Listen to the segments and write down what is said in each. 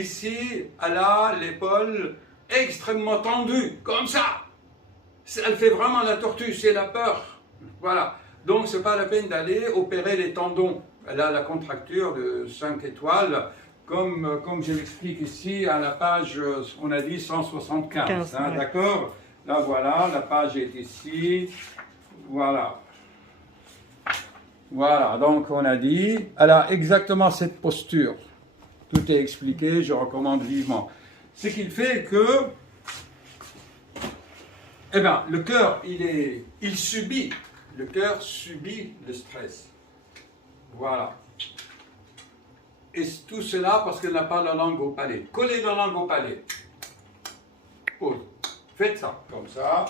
ici, elle a l'épaule extrêmement tendue, comme ça. Elle fait vraiment la tortue, c'est la peur. Voilà. Donc, ce n'est pas la peine d'aller opérer les tendons. Elle a la contracture de 5 étoiles, comme je l'explique ici à la page, on a dit 175. Hein, ouais. D'accord? Là, voilà, la page est ici. Voilà. Voilà, donc on a dit, elle a exactement cette posture. Tout est expliqué, je recommande vivement. Ce qui fait que, eh bien, le cœur, il subit le stress. Voilà. Et tout cela parce qu'elle n'a pas la langue au palais. Collez la langue au palais. Pause. Faites ça, comme ça.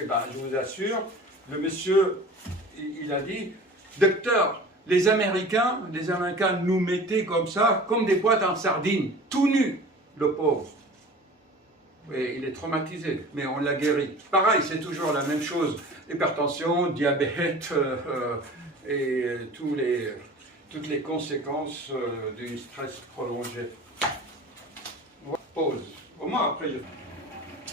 Eh bien, je vous assure, le monsieur, il a dit, docteur, les Américains nous mettaient comme ça, comme des boîtes en sardines, tout nus, le pauvre. Et il est traumatisé, mais on l'a guéri. Pareil, c'est toujours la même chose. Hypertension, diabète et toutes les conséquences du stress prolongé. Pause. Au moins après je...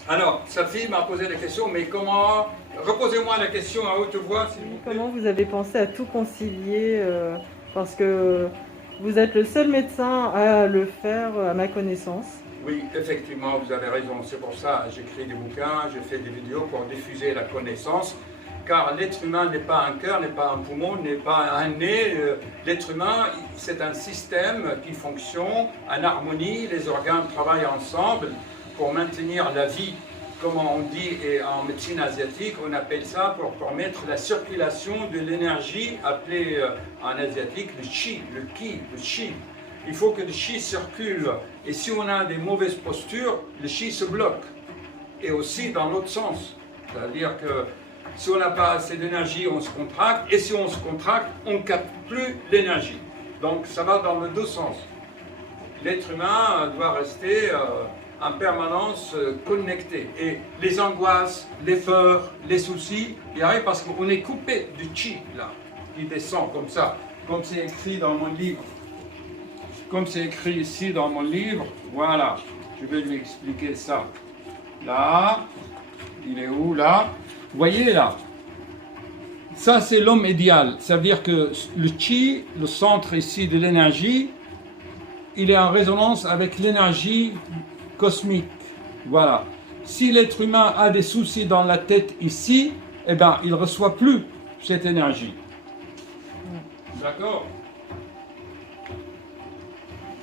Alors, sa fille m'a posé la question, mais comment... Reposez-moi la question à haute voix, s'il vous plaît. Comment vous avez pensé à tout concilier parce que vous êtes le seul médecin à le faire, à ma connaissance. Oui, effectivement, vous avez raison. C'est pour ça que j'écris des bouquins, je fais des vidéos pour diffuser la connaissance. Car l'être humain n'est pas un cœur, n'est pas un poumon, n'est pas un nez. L'être humain, c'est un système qui fonctionne en harmonie. Les organes travaillent ensemble pour maintenir la vie. Comme on dit en médecine asiatique, on appelle ça pour permettre la circulation de l'énergie, appelée en asiatique le chi, le ki, le chi. Il faut que le chi circule. Et si on a des mauvaises postures, le chi se bloque. Et aussi dans l'autre sens. C'est-à-dire que si on n'a pas assez d'énergie, on se contracte. Et si on se contracte, on ne capte plus l'énergie. Donc ça va dans les deux sens. L'être humain doit rester en permanence connecté. Et les angoisses, les peurs, les soucis, il arrive parce qu'on est coupé du chi, là, qui descend comme ça. Comme c'est écrit dans mon livre. Comme c'est écrit ici dans mon livre, voilà. Je vais lui expliquer ça. Là, il est où, là? Vous voyez là, ça c'est l'homme idéal, ça veut dire que le chi, le centre ici de l'énergie, il est en résonance avec l'énergie cosmique, voilà. Si l'être humain a des soucis dans la tête ici, eh bien il ne reçoit plus cette énergie. D'accord?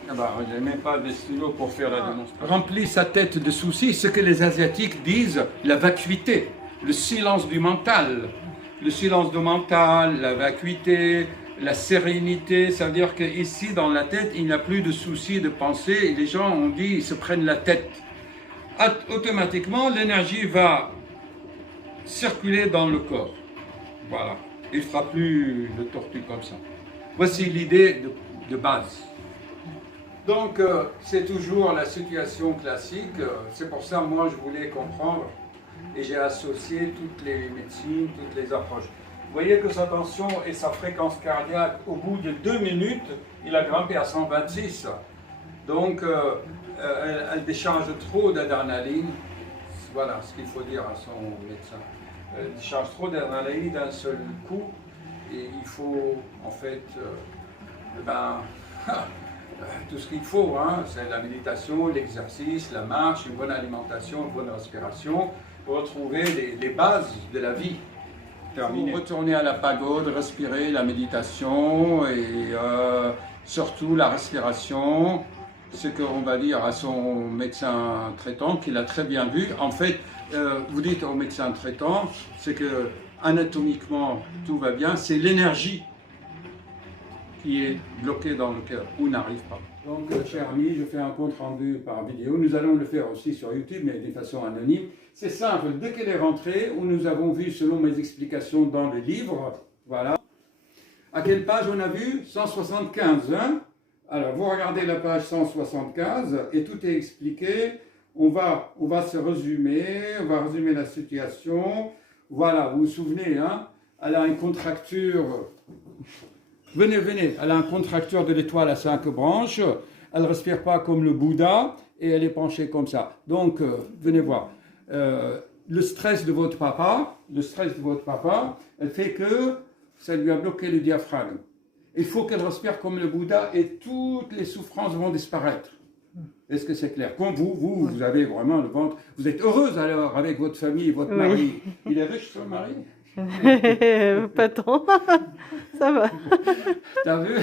Ah ben, il n'y a même pas de stylo pour faire la démonstration. Remplit sa tête de soucis, ce que les Asiatiques disent la vacuité. Le silence du mental, la vacuité, la sérénité, ça veut dire qu'ici dans la tête, il n'y a plus de soucis de pensée et les gens ont dit, ils se prennent la tête. Automatiquement, l'énergie va circuler dans le corps. Voilà, il ne fera plus de tortue comme ça. Voici l'idée de base. Donc, c'est toujours la situation classique, c'est pour ça moi je voulais comprendre. Et j'ai associé toutes les médecines, toutes les approches. Vous voyez que sa tension et sa fréquence cardiaque, au bout de 2 minutes, il a grimpé à 126. Donc, elle décharge trop d'adrénaline. Voilà ce qu'il faut dire à son médecin. Elle décharge trop d'adrénaline d'un seul coup. Et il faut, en fait, tout ce qu'il faut, hein, c'est la méditation, l'exercice, la marche, une bonne alimentation, une bonne respiration. Retrouver les bases de la vie. Terminé. Retourner à la pagode, respirer, la méditation et surtout la respiration, ce qu'on va dire à son médecin traitant qu'il a très bien vu. En fait, vous dites au médecin traitant, c'est que anatomiquement tout va bien, c'est l'énergie qui est bloquée dans le cœur ou n'arrive pas. Donc, chers amis, je fais un compte rendu par vidéo. Nous allons le faire aussi sur YouTube, mais de façon anonyme. C'est simple, dès qu'elle est rentrée, où nous avons vu, selon mes explications dans le livre, voilà. À quelle page on a vu? 175, hein? Alors, vous regardez la page 175 et tout est expliqué. On va se résumer, on va résumer la situation. Voilà, vous vous souvenez, hein? Elle a une contracture... Venez, elle a un contracteur de l'étoile à 5 branches. elle ne respire pas comme le Bouddha et elle est penchée comme ça. Donc, venez voir. Le stress de votre papa, elle fait que ça lui a bloqué le diaphragme. Il faut qu'elle respire comme le Bouddha et toutes les souffrances vont disparaître. Est-ce que c'est clair? Comme vous avez vraiment le ventre. Vous êtes heureuse alors avec votre famille, votre mari. Il est riche, son mari? Pas tant. Ça va. T'as vu?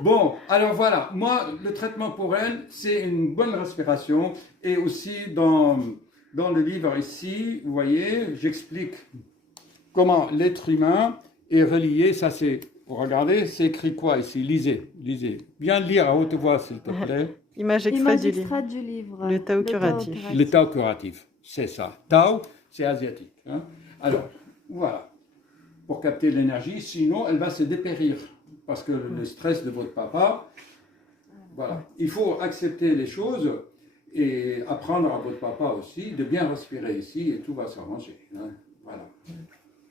Bon, alors voilà. Moi, le traitement pour elle, c'est une bonne respiration. Et aussi dans le livre ici, vous voyez, j'explique comment l'être humain est relié. Ça, c'est, regardez, c'est écrit quoi ici? Lisez. Viens lire à haute voix, s'il te plaît. Image extraite du livre. Le Tao curatif. Le Tao curatif, c'est ça. Tao, c'est asiatique. Hein? Alors, voilà. Pour capter l'énergie, sinon elle va se dépérir. Parce que le stress de votre papa, voilà. Il faut accepter les choses et apprendre à votre papa aussi de bien respirer ici et tout va s'arranger. Hein? Voilà.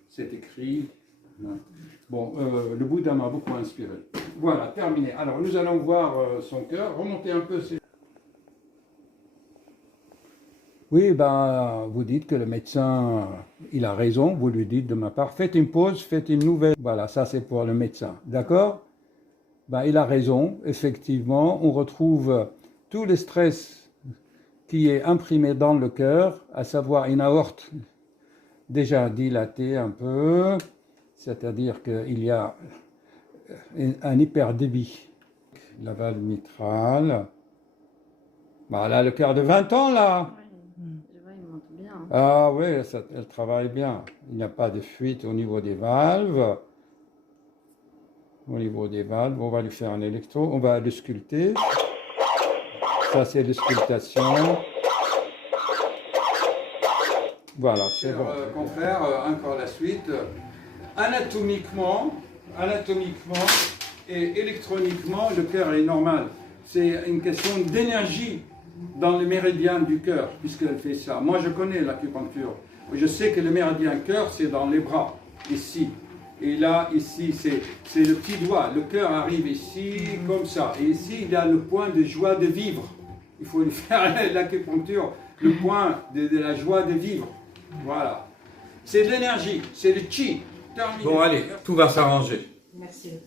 C'est écrit. Hein? Bon, le Bouddha m'a beaucoup inspiré. Voilà, terminé. Alors, nous allons voir son cœur. Remontez un peu. Oui, ben, vous dites que le médecin, il a raison. Vous lui dites de ma part, faites une pause, faites une nouvelle. Voilà, ça c'est pour le médecin. D'accord? Ben, il a raison. Effectivement, on retrouve tout le stress qui est imprimé dans le cœur, à savoir une aorte déjà dilatée un peu. C'est-à-dire qu'il y a un hyperdébit. La valve mitrale. Voilà, le cœur de 20 ans, là. Oui, je vois, il monte bien. Ah oui, elle travaille bien. Il n'y a pas de fuite au niveau des valves. Au niveau des valves, on va lui faire un électro. On va le sculpter. Ça, c'est l'auscultation. Voilà, c'est bon. Confrère, encore la suite. Anatomiquement et électroniquement, le cœur est normal. C'est une question d'énergie dans le méridien du cœur, puisqu'elle fait ça. Moi, je connais l'acupuncture. Je sais que le méridien cœur, c'est dans les bras, ici. Et là, ici, c'est le petit doigt. Le cœur arrive ici, comme ça. Et ici, il y a le point de joie de vivre. Il faut lui faire l'acupuncture, le point de la joie de vivre. Voilà. C'est de l'énergie, c'est le chi. Terminé. Bon, allez, tout va s'arranger. Merci.